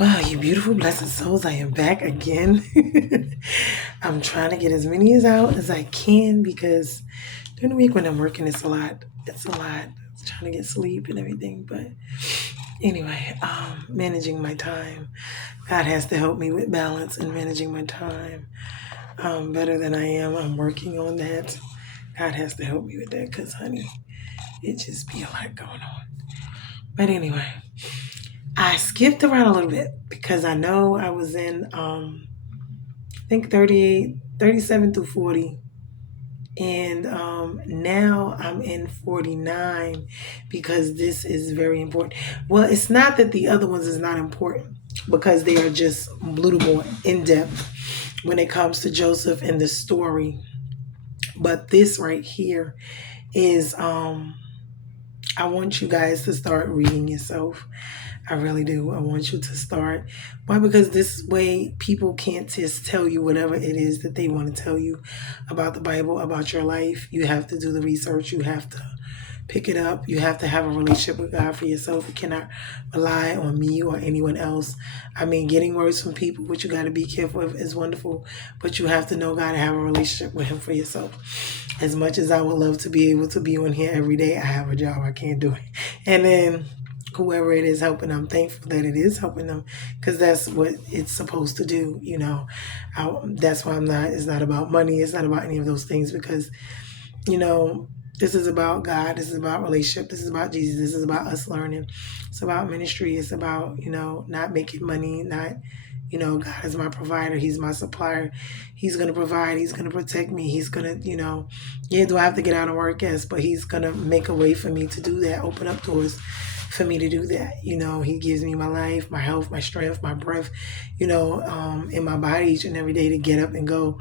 Well, you beautiful, blessed souls, I am back again. I'm trying to get as many as out as I can because during the week when I'm working, it's a lot. It's a lot. Trying to get sleep and everything. But anyway, managing my time. God has to help me with balance and managing my time better than I am. I'm working on that. God has to help me with that because, honey, it just be a lot going on. But anyway, I skipped around a little bit because I know I was in I think 38, 37 through 40. And now I'm in 49 because this is very important. Well, it's not that the other ones is not important because they are just a little more in depth when it comes to Joseph and the story. But this right here is I want you guys to start reading yourself. I really do. I want you to start. Why? Because this way people can't just tell you whatever it is that they want to tell you about the Bible, about your life. You have to do the research. You have to pick it up. You have to have a relationship with God for yourself. You cannot rely on me or anyone else. I mean, getting words from people, which you got to be careful of, is wonderful, but you have to know God and have a relationship with Him for yourself. As much as I would love to be able to be on here every day, I have a job. I can't do it. And then whoever it is helping, I'm thankful that it is helping them because that's what it's supposed to do. That's why it's not about money. It's not about any of those things because, you know, this is about God. This is about relationship. This is about Jesus. This is about us learning. It's about ministry. It's about, not making money, not, God is my provider. He's my supplier. He's going to provide. He's going to protect me. He's going to, yeah, do I have to get out and work? Yes, but He's going to make a way for me to do that, open up doors for me to do that. He gives me my life, my health, my strength, my breath, in my body each and every day to get up and go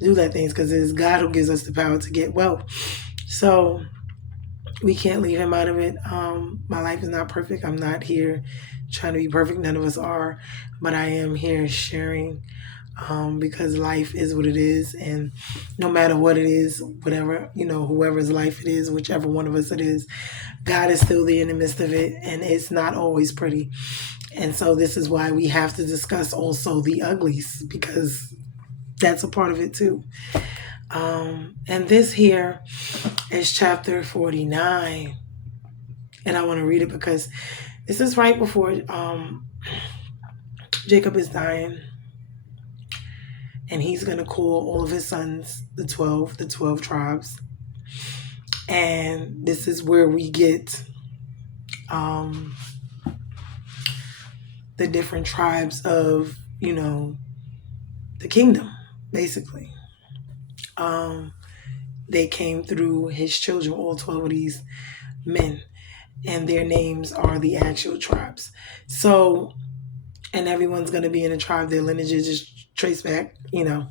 do that things because it's God who gives us the power to get well. So we can't leave Him out of it. My life is not perfect. I'm not here trying to be perfect. None of us are, but I am here sharing because life is what it is. And no matter what it is, whatever, whoever's life it is, whichever one of us it is, God is still there in the midst of it. And it's not always pretty. And so this is why we have to discuss also the uglies because that's a part of it too. And this here is chapter 49. And I want to read it because this is right before Jacob is dying. And he's going to call all of his sons, the 12 tribes. And this is where we get the different tribes of, the kingdom, basically. They came through his children, all 12 of these men. And their names are the actual tribes. So, and everyone's going to be in a tribe. Their lineage is just traced back, But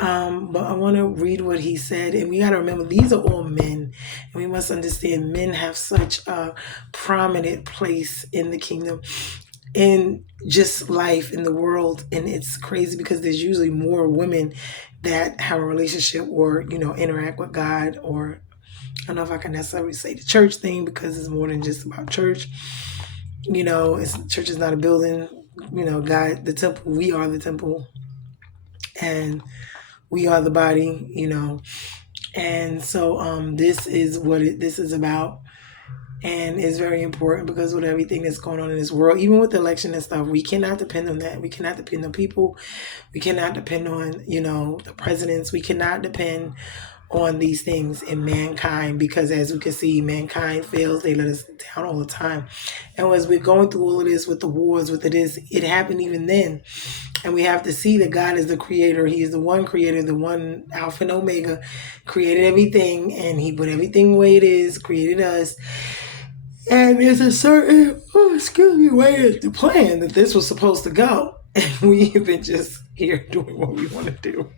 I want to read what he said. And we got to remember, these are all men. And we must understand men have such a prominent place in the kingdom, in just life, in the world. And it's crazy because there's usually more women that have a relationship or, interact with God, or I don't know if I can necessarily say the church thing because it's more than just about church. Church is not a building. God, the temple, we are the temple. And we are the body, And so this is what this is about. And it's very important because with everything that's going on in this world, even with the election and stuff, we cannot depend on that. We cannot depend on people. We cannot depend on, the presidents. We cannot depend on these things in mankind because as we can see, mankind fails. They let us down all the time. And as we're going through all of this with the wars, with it happened even then. And we have to see that God is the creator. He is the one creator, the one Alpha and Omega, created everything, and He put everything the way it is, created us. And there's a certain, way of the plan that this was supposed to go. And we've been just here doing what we want to do.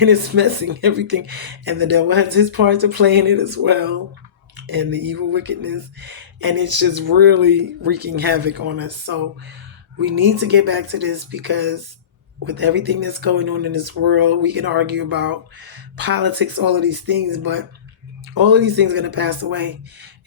And it's messing everything. And the devil has his part to play in it as well. And the evil wickedness. And it's just really wreaking havoc on us. So we need to get back to this because with everything that's going on in this world, we can argue about politics, all of these things, but all of these things are going to pass away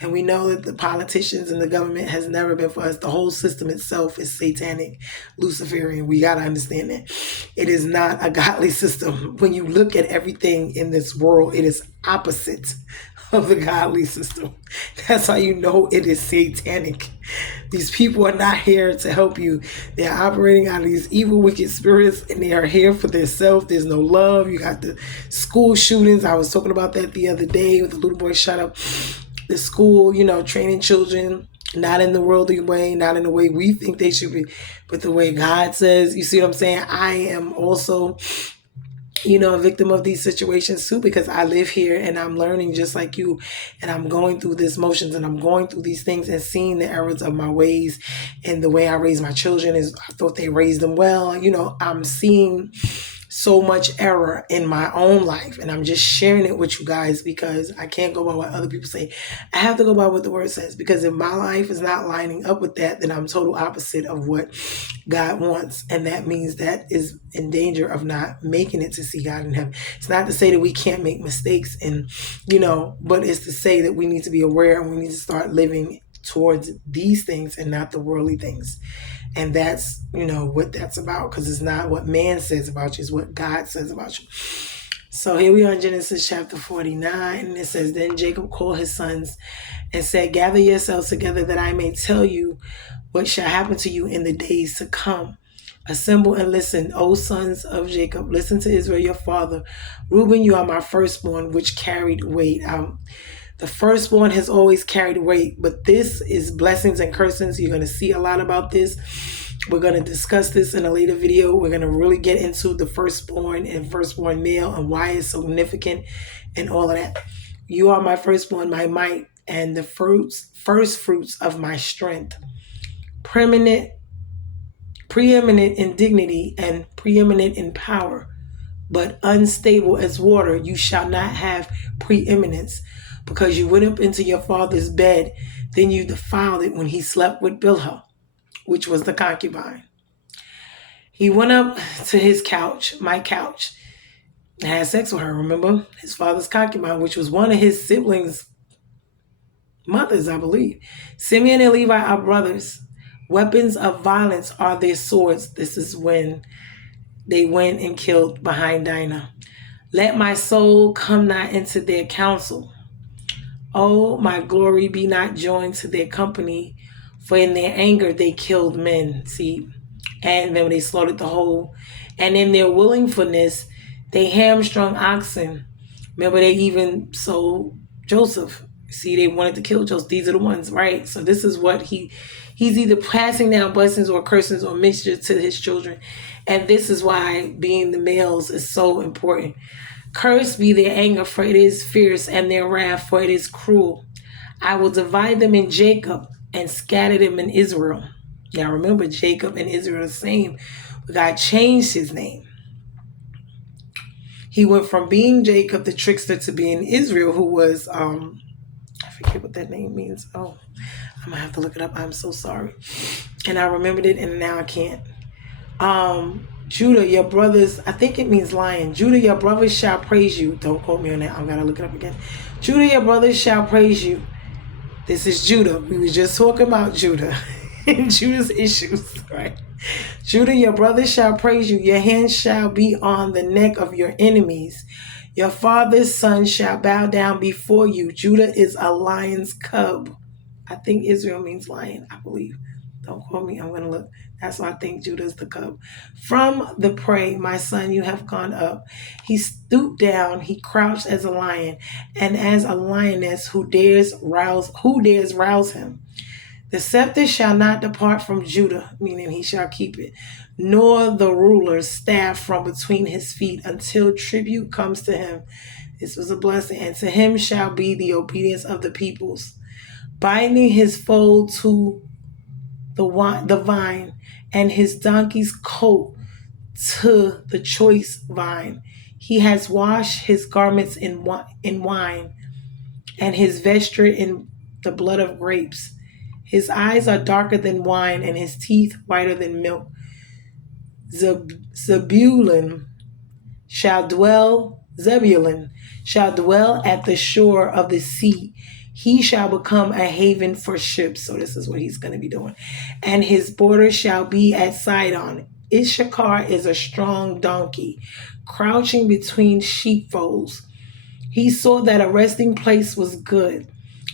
And we know that the politicians and the government has never been for us. The whole system itself is satanic, Luciferian. We got to understand that. It is not a godly system. When you look at everything in this world, it is opposite of the godly system. That's how you know it is satanic. These people are not here to help you. They're operating out of these evil, wicked spirits, and they are here for themselves. There's no love. You got the school shootings. I was talking about that the other day with the little boy shot up the school, training children, not in the worldly way, not in the way we think they should be, but the way God says. You see what I'm saying? I am also a victim of these situations too, because I live here and I'm learning just like you, and I'm going through these motions and I'm going through these things and seeing the errors of my ways, and the way I raise my children is I thought they raised them well. I'm seeing so much error in my own life, and I'm just sharing it with you guys because I can't go by what other people say. I have to go by what the word says, because if my life is not lining up with that, then I'm total opposite of what God wants, and that means that is in danger of not making it to see God in heaven. It's not to say that we can't make mistakes, and but it's to say that we need to be aware and we need to start living towards these things and not the worldly things. And that's, what that's about, because it's not what man says about you, it's what God says about you. So here we are in Genesis chapter 49, and it says, Then Jacob called his sons and said, Gather yourselves together that I may tell you what shall happen to you in the days to come. Assemble and listen, O sons of Jacob. Listen to Israel, your father. Reuben, you are my firstborn, which carried weight. The firstborn has always carried weight, but this is blessings and cursings. You're going to see a lot about this. We're going to discuss this in a later video. We're going to really get into the firstborn and firstborn male and why it's significant and all of that. You are my firstborn, my might, and the first fruits of my strength. Preeminent in dignity and preeminent in power, but unstable as water. You shall not have preeminence, because you went up into your father's bed, then you defiled it when he slept with Bilhah, which was the concubine. He went up to his couch, my couch, and had sex with her, remember? His father's concubine, which was one of his siblings' mothers, I believe. Simeon and Levi are brothers. Weapons of violence are their swords. This is when they went and killed behind Dinah. Let my soul come not into their counsel. Oh, my glory be not joined to their company, for in their anger they killed men. See, and then they slaughtered the whole. And in their willingfulness, they hamstrung oxen. Remember, they even sold Joseph. See, they wanted to kill Joseph. These are the ones, right? So this is what he's either passing down blessings or cursings or mixture to his children. And this is why being the males is so important. Cursed be their anger, for it is fierce, and their wrath, for it is cruel. I will divide them in Jacob and scatter them in Israel. Now remember, Jacob and Israel are the same, but God changed his name. He went from being Jacob, the trickster, to being Israel, who was, I forget what that name means. Oh, I'm going to have to look it up. I'm so sorry. And I remembered it, and now I can't. Judah, your brothers, I think it means lion. Judah, your brothers shall praise you. Don't quote me on that. I'm going to look it up again. Judah, your brothers shall praise you. This is Judah. We were just talking about Judah and Judah's issues, right? Judah, your brothers shall praise you. Your hands shall be on the neck of your enemies. Your father's son shall bow down before you. Judah is a lion's cub. I think Israel means lion, I believe. Don't quote me. I'm going to look. That's why I think Judah is the cub. From the prey, my son, you have gone up. He stooped down. He crouched as a lion, and as a lioness who dares rouse him. The scepter shall not depart from Judah, meaning he shall keep it, nor the ruler's staff from between his feet, until tribute comes to him. This was a blessing. And to him shall be the obedience of the peoples, binding his foal to the vine, and his donkey's coat to the choice vine. He has washed his garments in wine, and his vesture in the blood of grapes. His eyes are darker than wine, and his teeth whiter than milk. Zebulun shall dwell at the shore of the sea. He shall become a haven for ships. So this is what he's going to be doing. And his border shall be at Sidon. Issachar is a strong donkey, crouching between sheepfolds. He saw that a resting place was good,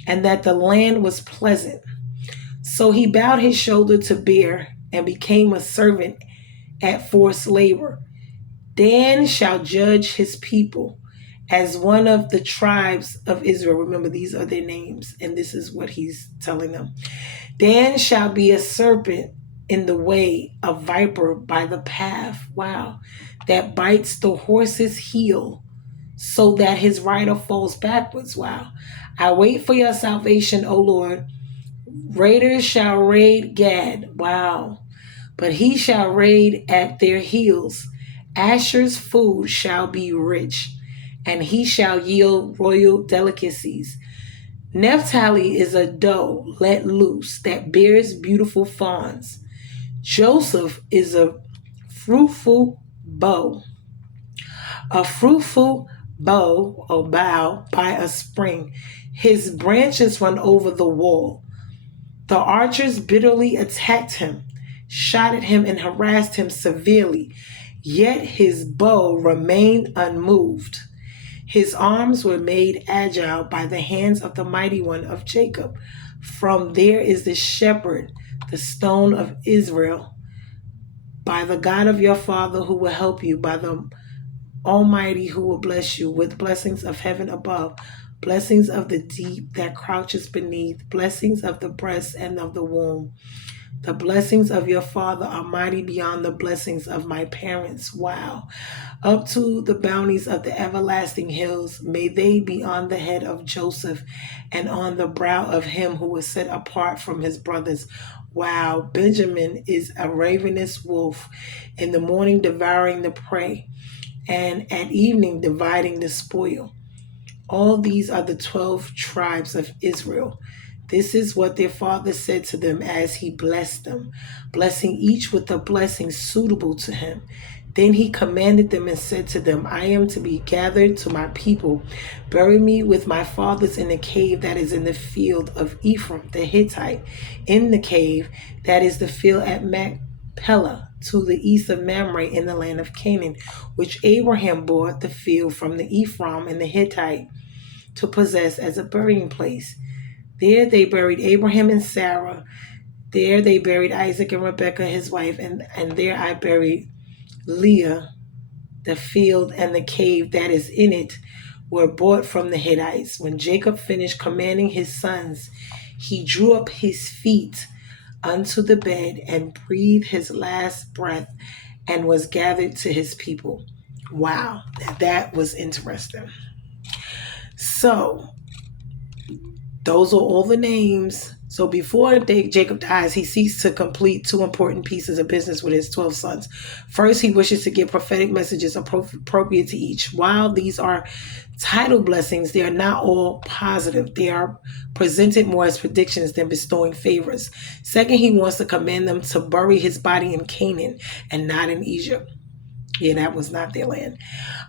and that the land was pleasant. So he bowed his shoulder to bear, and became a servant at forced labor. Dan shall judge his people as one of the tribes of Israel. Remember, these are their names, and this is what he's telling them. Dan shall be a serpent in the way, a viper by the path. Wow. That bites the horse's heel so that his rider falls backwards. Wow. I wait for your salvation, O Lord. Raiders shall raid Gad. Wow. But he shall raid at their heels. Asher's food shall be rich, and he shall yield royal delicacies. Naphtali is a doe let loose that bears beautiful fawns. Joseph is a fruitful bow or bough by a spring. His branches run over the wall. The archers bitterly attacked him, shot at him, and harassed him severely. Yet his bow remained unmoved. His arms were made agile by the hands of the mighty one of Jacob. From there is the shepherd, the stone of Israel, by the God of your father who will help you, by the Almighty who will bless you with blessings of heaven above, blessings of the deep that crouches beneath, blessings of the breast and of the womb. The blessings of your father are mighty beyond the blessings of my parents. Wow. Up to the bounties of the everlasting hills, may they be on the head of Joseph and on the brow of him who was set apart from his brothers. Wow. Benjamin is a ravenous wolf, in the morning devouring the prey, and at evening dividing the spoil. All these are the 12 tribes of Israel. This is what their father said to them as he blessed them, blessing each with a blessing suitable to him. Then he commanded them and said to them, I am to be gathered to my people. Bury me with my fathers in the cave that is in the field of Ephraim the Hittite, in the cave that is the field at Machpelah, to the east of Mamre in the land of Canaan, which Abraham bought the field from the Ephraim and the Hittite to possess as a burying place. There they buried Abraham and Sarah. There they buried Isaac and Rebekah, his wife. And there I buried Leah. The field and the cave that is in it were bought from the Hittites. When Jacob finished commanding his sons, he drew up his feet unto the bed and breathed his last breath and was gathered to his people. Wow, that was interesting. So those are all the names. So before Jacob dies, he seeks to complete two important pieces of business with his 12 sons. First, he wishes to give prophetic messages appropriate to each. While these are title blessings, they are not all positive. They are presented more as predictions than bestowing favors. Second, he wants to command them to bury his body in Canaan and not in Egypt. Yeah, that was not their land.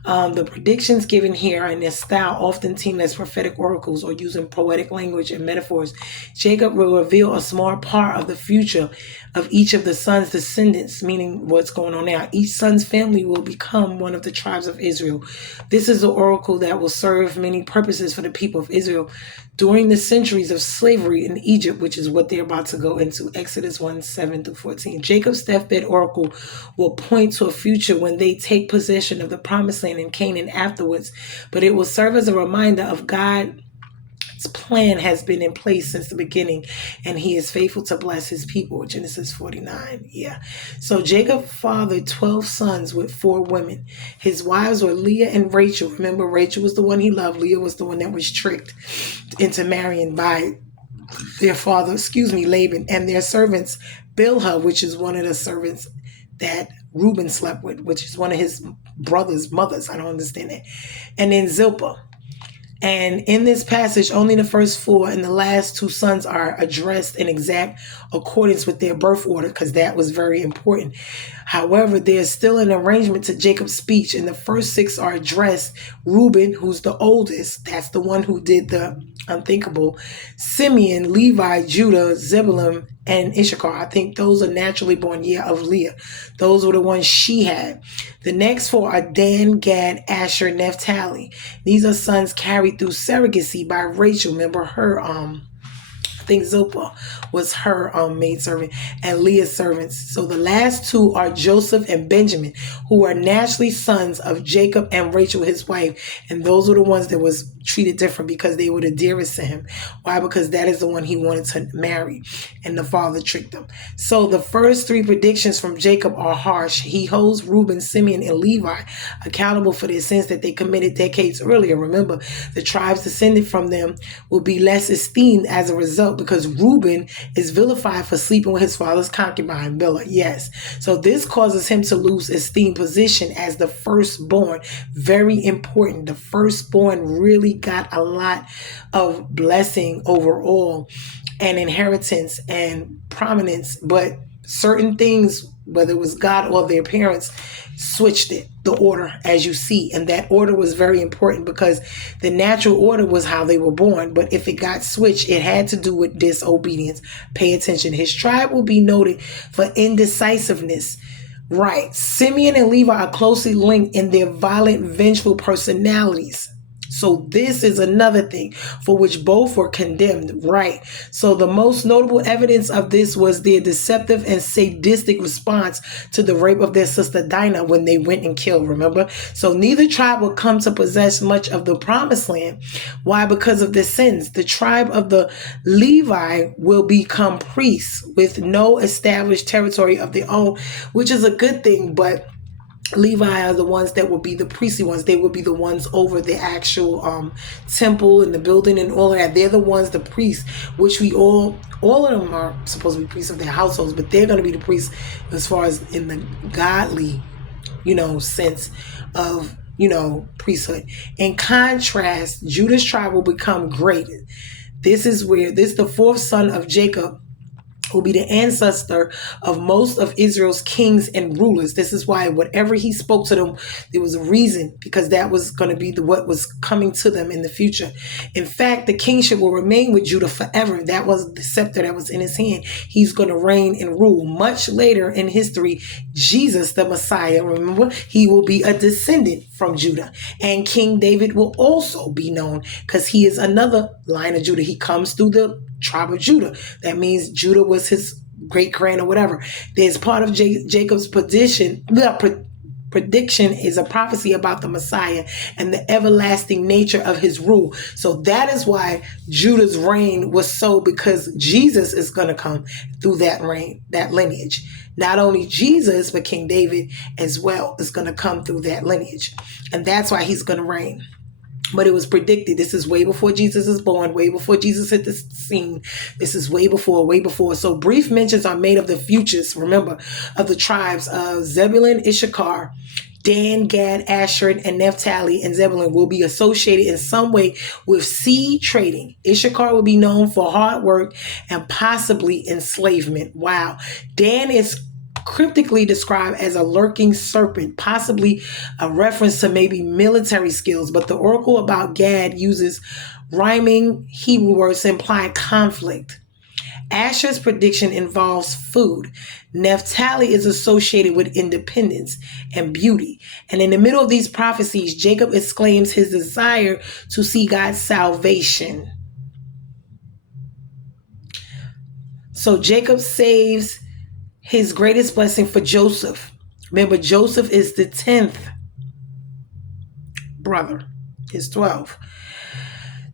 The predictions given here in their style often seem as prophetic oracles or using poetic language and metaphors. Jacob will reveal a small part of the future of each of the sons' descendants, meaning what's going on now. Each son's family will become one of the tribes of Israel. This is an oracle that will serve many purposes for the people of Israel during the centuries of slavery in Egypt, which is what they're about to go into. Exodus 1:7-14. Jacob's deathbed oracle will point to a future when they take possession of the promised land in Canaan afterwards, but it will serve as a reminder of God's plan has been in place since the beginning, and he is faithful to bless his people. Genesis 49. Yeah. So Jacob fathered 12 sons with 4 women. His wives were Leah and Rachel. Remember, Rachel was the one he loved. Leah was the one that was tricked into marrying by their father, Laban, and their servants, Bilhah, which is one of the servants that Reuben slept with, which is one of his brother's mothers. I don't understand that. And then Zilpah. And in this passage, only the first four and the last two sons are addressed in exact accordance with their birth order, because that was very important. However, there's still an arrangement to Jacob's speech, and the first six are addressed. Reuben, who's the oldest, that's the one who did the unthinkable. Simeon, Levi, Judah, Zebulun, and Issachar. I think those are naturally born of Leah. Those were the ones she had. The next four are Dan, Gad, Asher, Naphtali. These are sons carried through surrogacy by Rachel. Remember her, I think Zilpah was her maidservant, and Leah's servants. So the last two are Joseph and Benjamin, who are naturally sons of Jacob and Rachel, his wife. And those were the ones that was treated different because they were the dearest to him. Why? Because that is the one he wanted to marry, and the father tricked them. So the first three predictions from Jacob are harsh. He holds Reuben, Simeon, and Levi accountable for their sins that they committed decades earlier. Remember, the tribes descended from them will be less esteemed as a result, because Reuben is vilified for sleeping with his father's concubine, Bilhah. Yes. So this causes him to lose esteemed position as the firstborn. Very important. The firstborn really got a lot of blessing overall and inheritance and prominence, but certain things, whether it was God or their parents, switched it, the order, as you see. And that order was very important, because the natural order was how they were born. But if it got switched, it had to do with disobedience. Pay attention. His tribe will be noted for indecisiveness. Right. Simeon and Levi are closely linked in their violent, vengeful personalities. So this is another thing for which both were condemned, right? So the most notable evidence of this was their deceptive and sadistic response to the rape of their sister Dinah when they went and killed, remember? So neither tribe will come to possess much of the promised land. Why? Because of their sins. The tribe of the Levi will become priests with no established territory of their own, which is a good thing, but Levi are the ones that will be the priestly ones. They will be the ones over the actual temple and the building and all of that. They're the ones, the priests, which we all of them are supposed to be priests of their households, but they're going to be the priests as far as in the godly, sense of, priesthood. In contrast, Judah's tribe will become great. This is the fourth son of Jacob, will be the ancestor of most of Israel's kings and rulers. This is why whatever he spoke to them, there was a reason, because that was going to be what was coming to them in the future. In fact, the kingship will remain with Judah forever. That was the scepter that was in his hand. He's going to reign and rule. Much later in history, Jesus, the Messiah, remember, he will be a descendant from Judah. And King David will also be known, because he is another line of Judah. He comes through the tribe of Judah. That means Judah was his great grand or whatever. There's part of Jacob's prediction. The prediction is a prophecy about the Messiah and the everlasting nature of his rule. So that is why Judah's reign was so, because Jesus is going to come through that reign, that lineage. Not only Jesus, but King David as well is going to come through that lineage. And that's why he's going to reign. But it was predicted. This is way before Jesus is born, way before Jesus hit the scene. This is way before. So brief mentions are made of the futures, remember, of the tribes of Zebulun, Issachar, Dan, Gad, Asher, and Naphtali, and Zebulun will be associated in some way with seed trading. Issachar will be known for hard work and possibly enslavement. Wow. Dan is cryptically described as a lurking serpent, possibly a reference to maybe military skills, but the oracle about Gad uses rhyming Hebrew words to imply conflict. Asher's prediction involves food. Naphtali is associated with independence and beauty. And in the middle of these prophecies, Jacob exclaims his desire to see God's salvation. So Jacob saves his greatest blessing for Joseph. Remember, Joseph is the 10th brother, his 12th.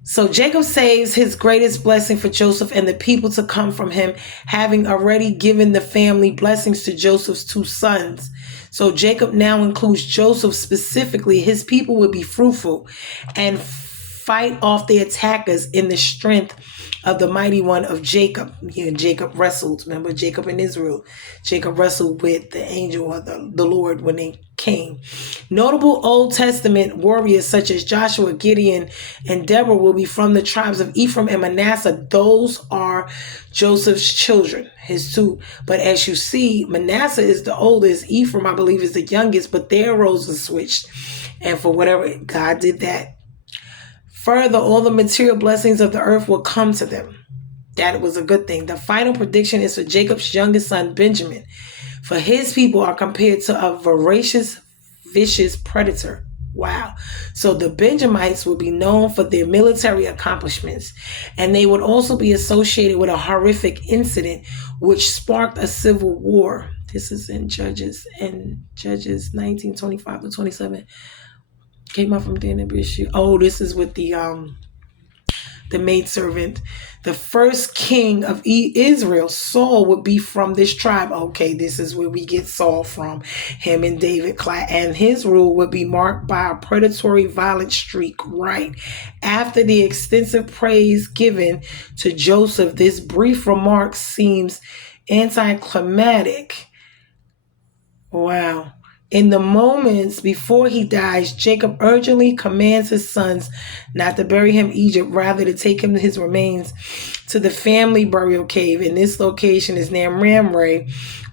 So Jacob saves his greatest blessing for Joseph and the people to come from him, having already given the family blessings to Joseph's two sons. So Jacob now includes Joseph specifically. His people will be fruitful and fight off the attackers in the strength of the mighty one of Jacob. Here, Jacob wrestled. Remember Jacob and Israel. Jacob wrestled with the angel of the Lord when they came. Notable Old Testament warriors such as Joshua, Gideon, and Deborah will be from the tribes of Ephraim and Manasseh. Those are Joseph's children, his two. But as you see, Manasseh is the oldest. Ephraim, I believe, is the youngest, but their roles are switched. And for whatever, God did that. Further, all the material blessings of the earth will come to them. That was a good thing. The final prediction is for Jacob's youngest son, Benjamin. For his people are compared to a voracious, vicious predator. Wow. So the Benjamites will be known for their military accomplishments, and they would also be associated with a horrific incident which sparked a civil war. This is in Judges 19:25 to 27. Came up from Dan Bishop. Oh, this is with the maidservant. The first king of Israel, Saul, would be from this tribe. Okay, this is where we get Saul from. Him and David. And his rule would be marked by a predatory, violent streak. Right. After the extensive praise given to Joseph, this brief remark seems anticlimactic. Wow. In the moments before he dies, Jacob urgently commands his sons not to bury him in Egypt, rather to take him his remains to the family burial cave. And this location is named Mamre,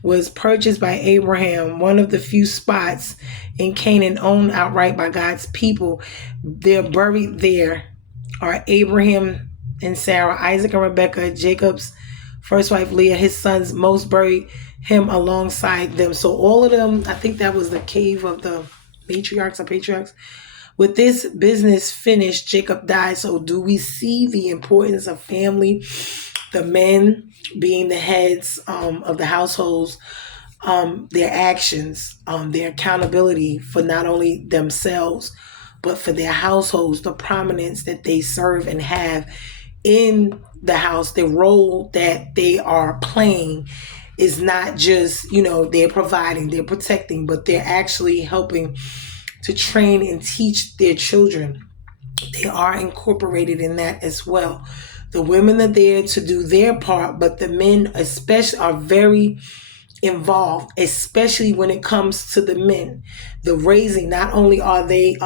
was purchased by Abraham, one of the few spots in Canaan owned outright by God's people. They're buried there are Abraham and Sarah, Isaac and Rebekah, Jacob's first wife Leah, his sons most buried him alongside them. So all of them, I think that was the cave of the matriarchs or patriarchs. With this business finished, Jacob died. So do we see the importance of family? The men being the heads of the households, their actions, their accountability for not only themselves, but for their households, the prominence that they serve and have in the house, the role that they are playing is not just, they're providing, they're protecting, but they're actually helping to train and teach their children. They are incorporated in that as well. The women are there to do their part, but the men especially are very involved, especially when it comes to the men. The raising, not only are they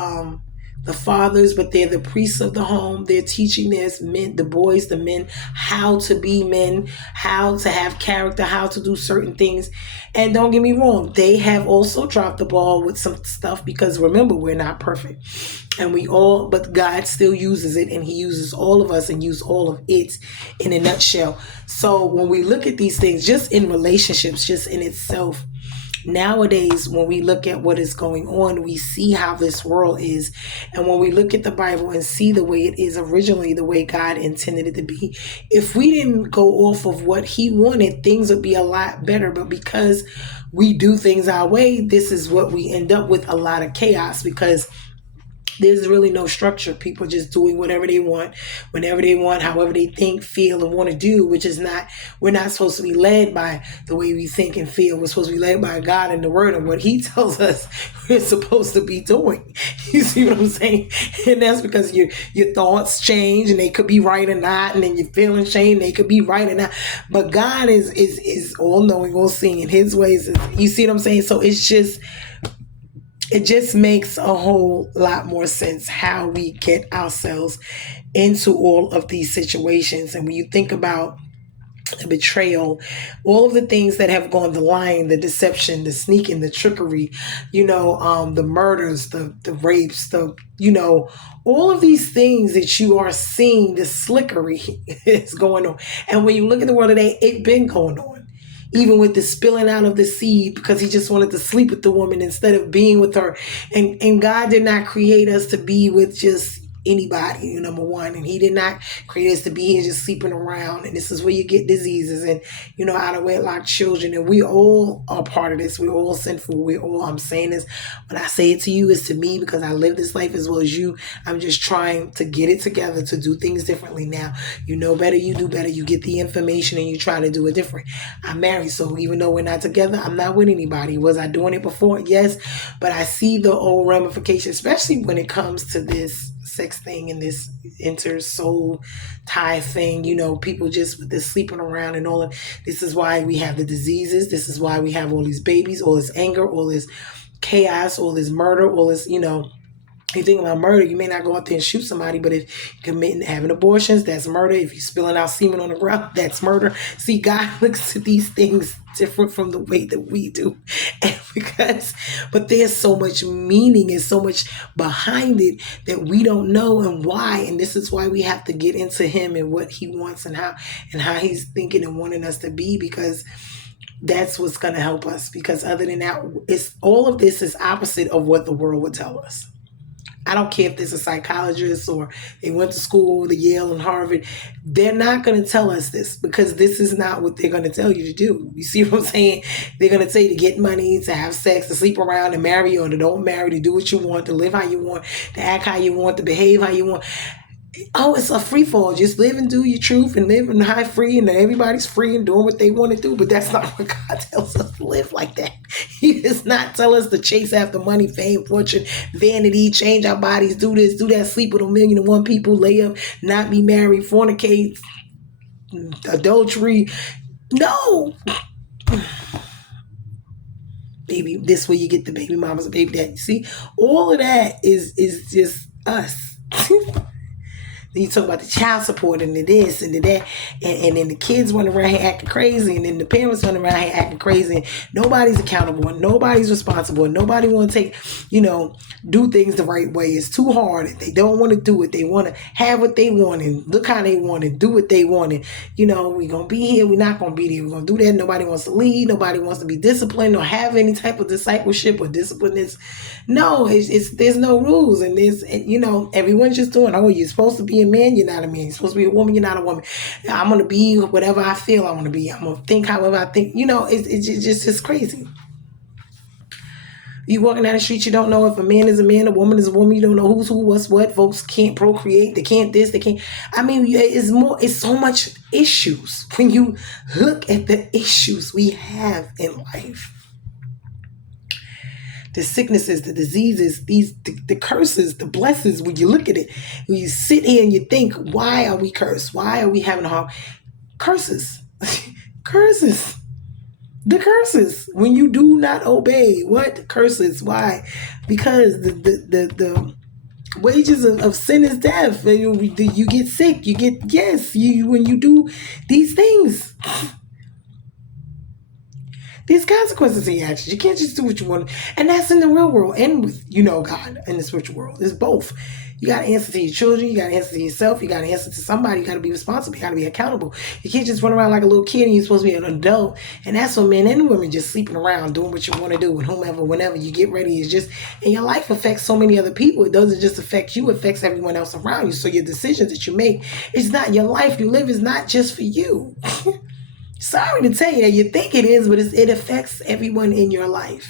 the fathers, but they're the priests of the home. They're teaching their men, the boys, the men, how to be men, how to have character, how to do certain things. And don't get me wrong, they have also dropped the ball with some stuff, because remember, we're not perfect. And but God still uses it, and he uses all of us and use all of it in a nutshell. So when we look at these things, just in relationships, just in itself, nowadays, when we look at what is going on, we see how this world is. And when we look at the Bible and see the way it is originally, the way God intended it to be, if we didn't go off of what he wanted, things would be a lot better. But because we do things our way, this is what we end up with, a lot of chaos, because there's really no structure. People just doing whatever they want, whenever they want, however they think, feel, and want to do, which is not, we're not supposed to be led by the way we think and feel. We're supposed to be led by God and the word and what he tells us we're supposed to be doing. You see what I'm saying? And that's because your thoughts change, and they could be right or not, and then your feelings change, they could be right or not. But God is all knowing, all seeing, in his ways. You see what I'm saying? So it just makes a whole lot more sense how we get ourselves into all of these situations. And when you think about the betrayal, all of the things that have gone, the lying, the deception, the sneaking, the trickery, the murders, the rapes, all of these things that you are seeing, the slickery is going on. And when you look at the world today, it's been going on. Even with the spilling out of the seed, because he just wanted to sleep with the woman instead of being with her. And God did not create us to be with just anybody, number one. And he did not create us to be here just sleeping around. And this is where you get diseases and, out of wedlock children. And we all are part of this. We're all sinful. I'm saying this, when I say it to you, it's to me, because I live this life as well as you. I'm just trying to get it together to do things differently now. You know better, you do better. You get the information and you try to do it different. I'm married, so even though we're not together, I'm not with anybody. Was I doing it before? Yes, but I see the old ramifications, especially when it comes to this sex thing and this inter soul tie thing. People just with this sleeping around and all of this is why we have the diseases. This is why we have all these babies, all this anger, all this chaos, all this murder, all this, you think about murder, you may not go out there and shoot somebody, but if you're committing having abortions, that's murder. If you're spilling out semen on the ground, that's murder. See, God looks at these things different from the way that we do. But there's so much meaning and so much behind it that we don't know and why. And this is why we have to get into him and what he wants and how he's thinking and wanting us to be, because that's what's going to help us. Because other than that, all of this is opposite of what the world would tell us. I don't care if there's a psychologist or they went to school, the Yale and Harvard. They're not going to tell us this, because this is not what they're going to tell you to do. You see what I'm saying? They're going to tell you to get money, to have sex, to sleep around, to marry or to don't marry, to do what you want, to live how you want, to act how you want, to behave how you want. Oh, it's a free fall. Just live and do your truth and live and high free, and everybody's free and doing what they want to do. But that's not what God tells us to live like that. He does not tell us to chase after money, fame, fortune, vanity, change our bodies, do this, do that, sleep with 1,000,001 people, lay up, not be married, fornicate, adultery. No. Baby, this way you get the baby mamas and baby daddy. See, all of that is just us. You talk about the child support and the this and the that, and then the kids running around here acting crazy, and then the parents running around here acting crazy, and nobody's accountable, and nobody's responsible, and nobody want to take, do things the right way. It's too hard. They don't want to do it. They want to have what they want and look how they want and do what they want. And, we're going to be here. We're not going to be there. We're going to do that. Nobody wants to lead. Nobody wants to be disciplined or have any type of discipleship or discipline. No, there's no rules. And everyone's just doing, oh, you're supposed to be a man. You're not a man. You're supposed to be a woman. You're not a woman. I'm going to be whatever I feel I want to be. I'm going to think however I think. It's just crazy. You walking down the street, you don't know if a man is a man, a woman is a woman. You don't know who's who, what's what. Folks can't procreate. They can't this. They can't. I mean, it's so much issues when you look at the issues we have in life. The sicknesses, the diseases, the curses, the blessings. When you look at it, when you sit here and you think, why are we cursed? Why are we having harm? Curses, curses. The curses when you do not obey. What curses? Why? Because the wages of sin is death. You get sick. When you do these things. There's consequences to your actions. You can't just do what you want. And that's in the real world and with, God in the spiritual world. It's both. You got to answer to your children. You got to answer to yourself. You got to answer to somebody. You got to be responsible. You got to be accountable. You can't just run around like a little kid and you're supposed to be an adult. And that's what men and women just sleeping around, doing what you want to do with whomever, whenever you get ready. It's just, and your life affects so many other people. It doesn't just affect you. It affects everyone else around you. So your decisions that you make, it's not your life you live is not just for you. Sorry to tell you that you think it is, but it affects everyone in your life.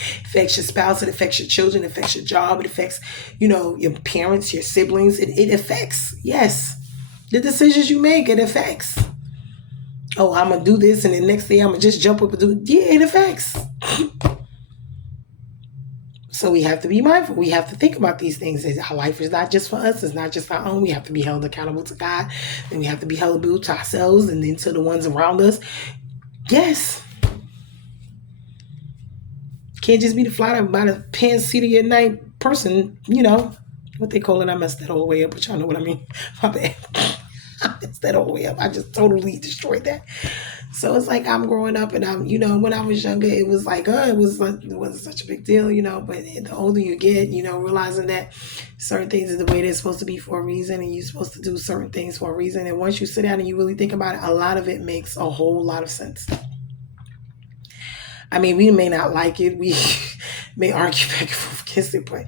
It affects your spouse, it affects your children, it affects your job, it affects, your parents, your siblings. It affects, yes. The decisions you make, it affects. Oh, I'm going to do this, and the next day I'm going to just jump up and do it. Yeah, it affects. So we have to be mindful. We have to think about these things. Our life is not just for us. It's not just our own. We have to be held accountable to God. And we have to be held accountable to ourselves and then to the ones around us. Yes. Can't just be the fly by the pants seat of your night person. What they call it. I messed that all the way up, but y'all know what I mean. My bad. I messed that all the way up. I just totally destroyed that. So it's like I'm growing up and I'm, when I was younger, it was like, it wasn't such a big deal, but the older you get, realizing that certain things are the way they're supposed to be for a reason and you're supposed to do certain things for a reason. And once you sit down and you really think about it, a lot of it makes a whole lot of sense. I mean, we may not like it. We may argue back and forth against it, but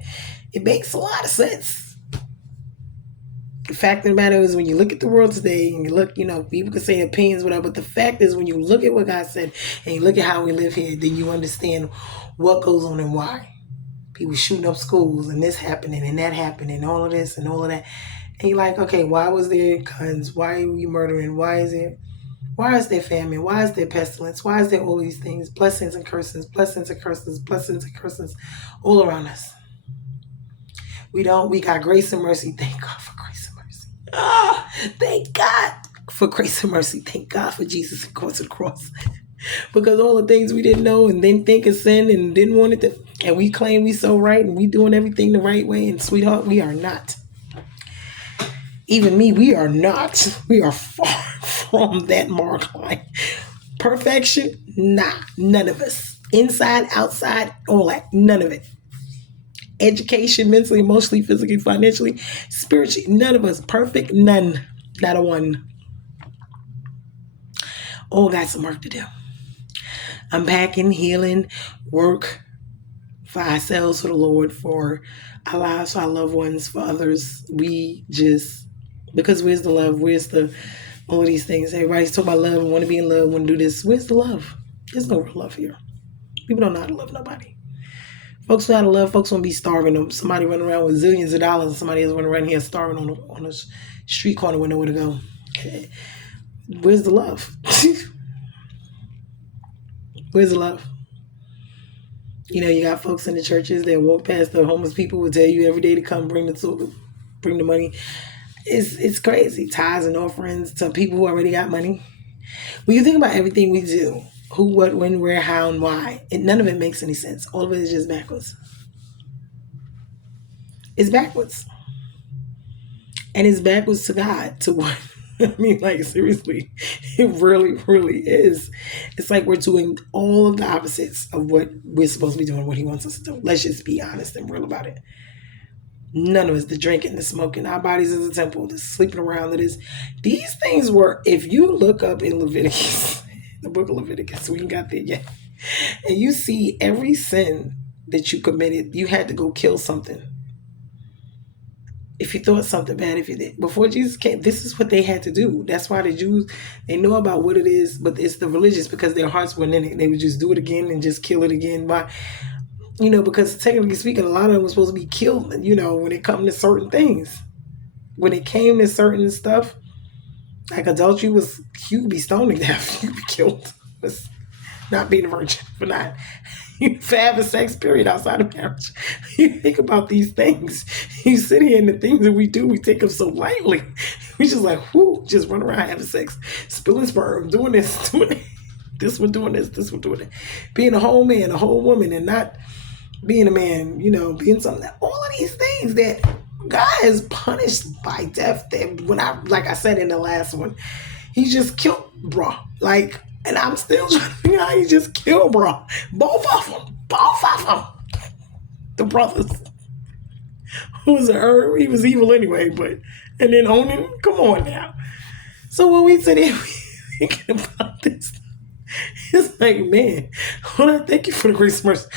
it makes a lot of sense. The fact of the matter is when you look at the world today and you look, people can say opinions, whatever, but the fact is when you look at what God said and you look at how we live here, then you understand what goes on and why. People shooting up schools and this happening and that happening and all of this and all of that. And you're like, okay, why was there guns? Why are we murdering? Why is there famine? Why is there pestilence? Why is there all these things? Blessings and curses, blessings and curses, blessings and curses all around us. We don't. We got grace and mercy. Thank God for grace and mercy. Ah, thank God for grace and mercy. Thank God for Jesus and going to the cross. Because all the things we didn't know and didn't think of sin and didn't want it to, and we claim we so right and we doing everything the right way. And sweetheart, we are not. Even me, we are not. We are far from that mark line. Perfection? Nah, none of us. Inside, outside, all that, none of it. Education, mentally, emotionally, physically, financially, spiritually, none of us. Perfect? None. Not a one. All got some work to do. Unpacking, healing, work for ourselves, for the Lord, for our lives, for our loved ones, for others. We just, because where's the love? Where's the, all of these things? Everybody's talking about love and want to be in love, want to do this. Where's the love? There's no real love here. People don't know how to love nobody. Folks know how to love. Folks won't be starving them. Somebody running around with zillions of dollars and somebody else running around here starving on a street corner with nowhere to go. Where's the love? Where's the love? You know, you got folks in the churches that walk past the homeless people will tell you every day to come bring the money. It's crazy. Tithes and offerings to people who already got money. When you think about everything we do, who, what, when, where, how, and why, none of it makes any sense. All of it is just backwards. It's backwards. And it's backwards to God, to what? I mean, like, seriously, it really, really is. It's like we're doing all of the opposites of what we're supposed to be doing, what he wants us to do. Let's just be honest and real about it. None of us, the drinking, the smoking, our bodies is a temple, the sleeping around, it is. These things were, if you look up in Leviticus, the book of Leviticus, we ain't got there yet, and you see every sin that you committed, you had to go kill something. If you thought something bad, if you did, before Jesus came, this is what they had to do. That's why the Jews, they know about what it is, but it's the religious, because their hearts weren't in it. They would just do it again and just kill it again. Why? You know, because technically speaking, a lot of them were supposed to be killed, you know, when it come to certain things. When it came to certain stuff, like adultery was, you could be stoned to death. You could be killed. It's not being a virgin, for not for having sex, period, outside of marriage. You think about these things. You sit here and the things that we do, we take them so lightly. We just like, whoo, just run around having sex, spilling sperm, doing this, doing that. This one doing this one doing that. Being a whole man, a whole woman, and not being a man, you know, being something. All of these things that God has punished by death. That when like I said in the last one, he just killed, bro. Like, and I'm still trying to figure out how he just killed, bro. Both of them. The brothers. Who was he was evil anyway, but, and then Onan, come on now. So when we sit here thinking about this, it's like, man, Lord, I thank you for the grace and mercy.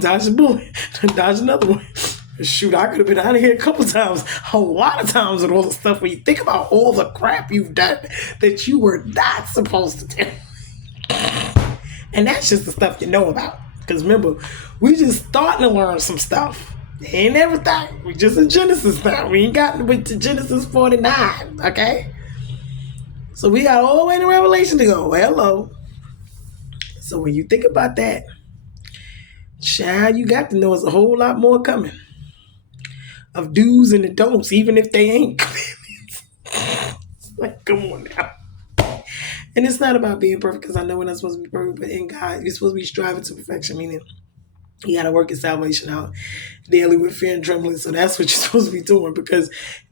Dodge a bullet, dodge another one. Shoot, I could have been out of here a couple times, a lot of times with all the stuff when you think about all the crap you've done that you were not supposed to do. And that's just the stuff you know about. Because remember, we just starting to learn some stuff. Ain't everything. We just in Genesis now. We ain't gotten to Genesis 49, okay? So we got all the way to Revelation to go. Well, hello. So when you think about that, child, you got to know it's a whole lot more coming. Of do's and the don'ts, even if they ain't commitments. Like, come on now. And it's not about being perfect, because I know we're not supposed to be perfect, but in God, you're supposed to be striving to perfection, meaning you got to work your salvation out daily with fear and trembling. So that's what you're supposed to be doing, because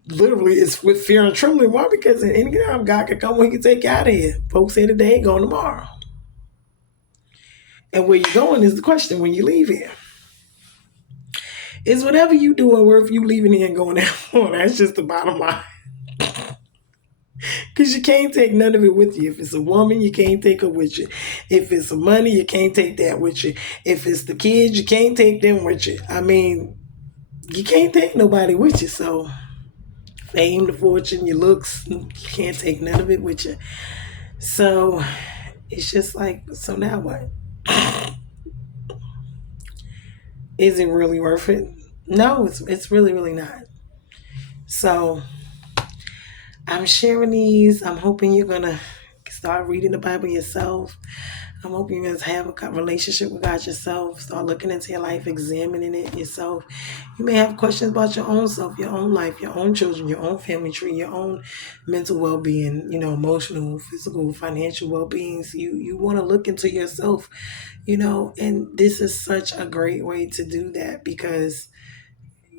literally it's with fear and trembling. Why? Because at any time God can come, he can take you out of here. Folks say today, ain't going tomorrow. And where you're going is the question when you leave here. Is whatever you doing worth you leaving here and going there for? That's just the bottom line. Because you can't take none of it with you. If it's a woman, you can't take her with you. If it's some money, you can't take that with you. If it's the kids, you can't take them with you. I mean, you can't take nobody with you. So fame, the fortune, your looks, you can't take none of it with you. So it's just like, so now what? Is it really worth it? No, it's really, really not. So I'm sharing these. I'm hoping you're going to Start reading the Bible yourself. I'm hoping you guys have a relationship with God yourself. Start looking into your life, examining it yourself. You may have questions about your own self, your own life, your own children, your own family tree, your own mental well-being, emotional, physical, financial well-being. So you want to look into yourself, and this is such a great way to do that because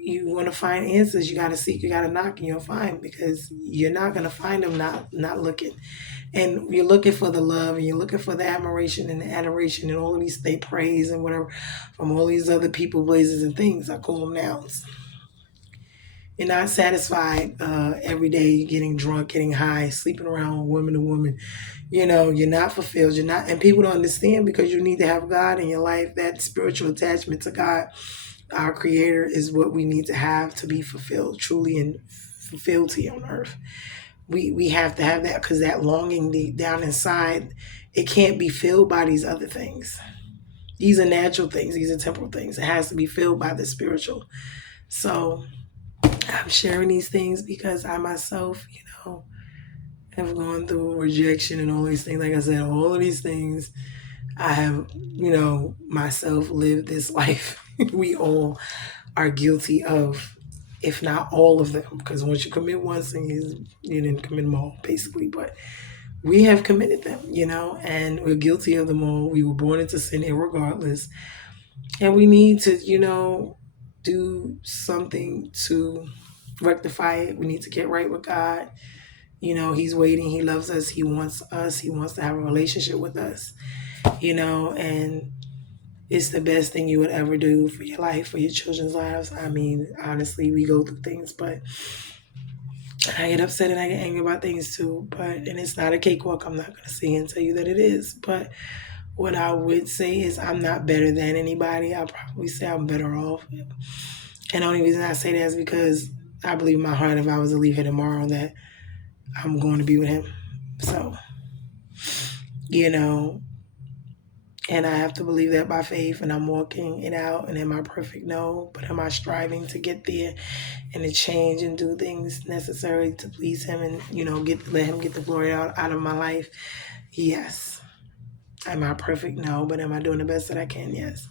you want to find answers. You got to seek, you got to knock, and you'll find because you're not going to find them not looking. And you're looking for the love and you're looking for the admiration and the adoration and all of these they praise and whatever from all these other people, places, and things. I call them nouns. You're not satisfied every day getting drunk, getting high, sleeping around woman to woman. You're not fulfilled. You're not, and people don't understand because you need to have God in your life. That spiritual attachment to God, our Creator, is what we need to have to be fulfilled, truly and fulfilled here on earth. We have to have that because that longing deep down inside, it can't be filled by these other things. These are natural things. These are temporal things. It has to be filled by the spiritual. So I'm sharing these things because I myself, have gone through rejection and all these things. Like I said, all of these things, I have, myself lived this life. We all are guilty of, if not all of them, because once you commit one sin, you didn't commit them all, basically. But we have committed them, and we're guilty of them all. We were born into sin irregardless. And we need to, do something to rectify it. We need to get right with God. He's waiting. He loves us. He wants us. He wants to have a relationship with us, and it's the best thing you would ever do for your life, for your children's lives. I mean, honestly, we go through things, but I get upset and I get angry about things too. And it's not a cakewalk. I'm not going to sit here and tell you that it is. But what I would say is I'm not better than anybody. I'll probably say I'm better off. And the only reason I say that is because I believe in my heart if I was to leave here tomorrow that I'm going to be with him. So, and I have to believe that by faith, and I'm walking it out. And am I perfect? No. But am I striving to get there and to change and do things necessary to please him and, let him get the glory out of my life? Yes. Am I perfect? No. But am I doing the best that I can? Yes.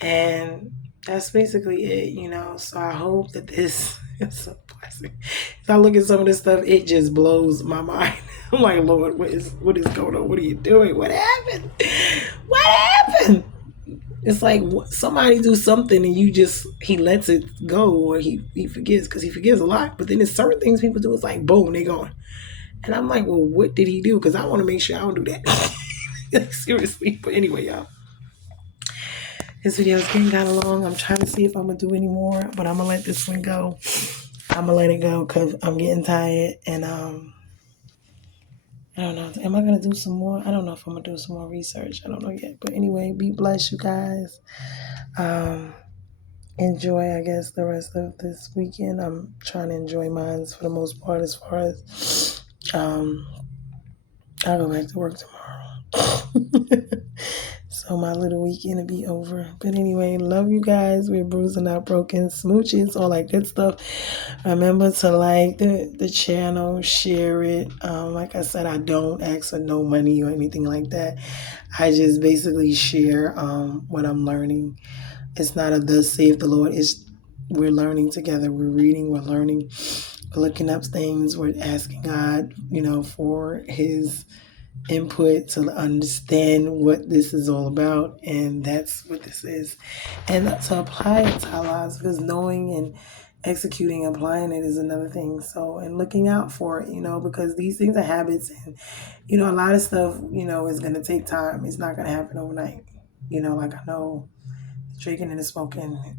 And that's basically it, So I hope that this is a blessing. If I look at some of this stuff, it just blows my mind. I'm like, Lord, what is going on? What are you doing? What happened? What happened? It's like somebody do something and he lets it go, or he forgives, because he forgives a lot. But then there's certain things people do. It's like, boom, they gone. And I'm like, well, what did he do? Because I want to make sure I don't do that. Seriously. But anyway, y'all. This video is getting kind of long. I'm trying to see if I'm going to do any more, but I'm going to let this one go. I'm going to let it go because I'm getting tired. And I don't know. Am I going to do some more? I don't know if I'm going to do some more research. I don't know yet. But anyway, be blessed, you guys. Enjoy, I guess, the rest of this weekend. I'm trying to enjoy mine for the most part as far as I'll go back to work tomorrow. So my little weekend will be over. But anyway, love you guys. We're bruising, not broken. Smooches, all that good stuff. Remember to like the channel, share it. Like I said, I don't ask for no money or anything like that. I just basically share what I'm learning. It's not a thus save the Lord. We're learning together. We're reading, we're learning, we're looking up things. We're asking God, for his input to understand what this is all about, and that's what this is, and to apply it to our lives, because knowing and executing, applying it is another thing. So, and looking out for it, because these things are habits, and a lot of stuff is going to take time. It's not going to happen overnight. Like I know drinking and smoking,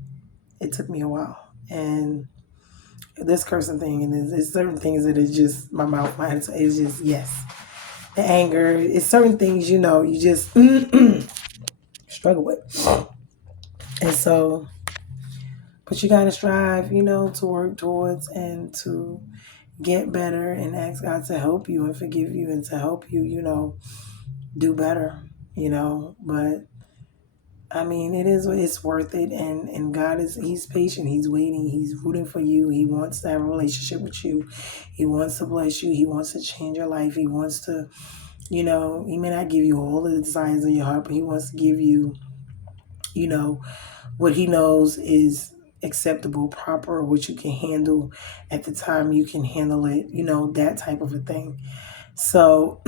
it took me a while, and this cursing thing, and there's certain things that is just my mouth, my head is just yes. The anger, it's certain things, you just struggle with. And so, but you got to strive, to work towards and to get better and ask God to help you and forgive you and to help you, do better, But, I mean, it's worth it. And God he's patient. He's waiting. He's rooting for you. He wants to have a relationship with you. He wants to bless you. He wants to change your life. He wants to You know, he may not give you all the desires of your heart, but he wants to give you, you know, what he knows is acceptable, proper, what you can handle at the time you can handle it, you know, that type of a thing. So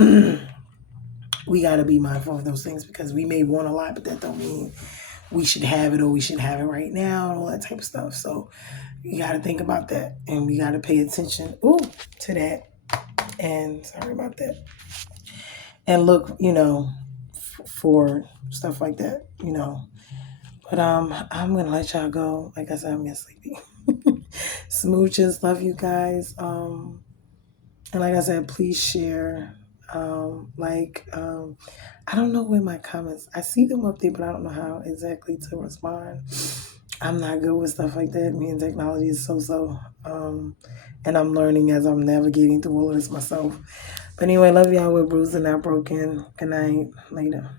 we got to be mindful of those things because we may want a lot, but that don't mean we should have it or we should have it right now and all that type of stuff. So you got to think about that and we got to pay attention to that. And sorry about that. And look, you know, for stuff like that, you know. But I'm gonna let y'all go. Like I said, I'm getting sleepy. Smooches, love you guys. And like I said, please share. I don't know where my comments. I see them up there, but I don't know how exactly to respond. I'm not good with stuff like that. Me and technology is so. And I'm learning as I'm navigating through all of this myself. But anyway, love y'all. We're bruised and not broken. Good night. Later.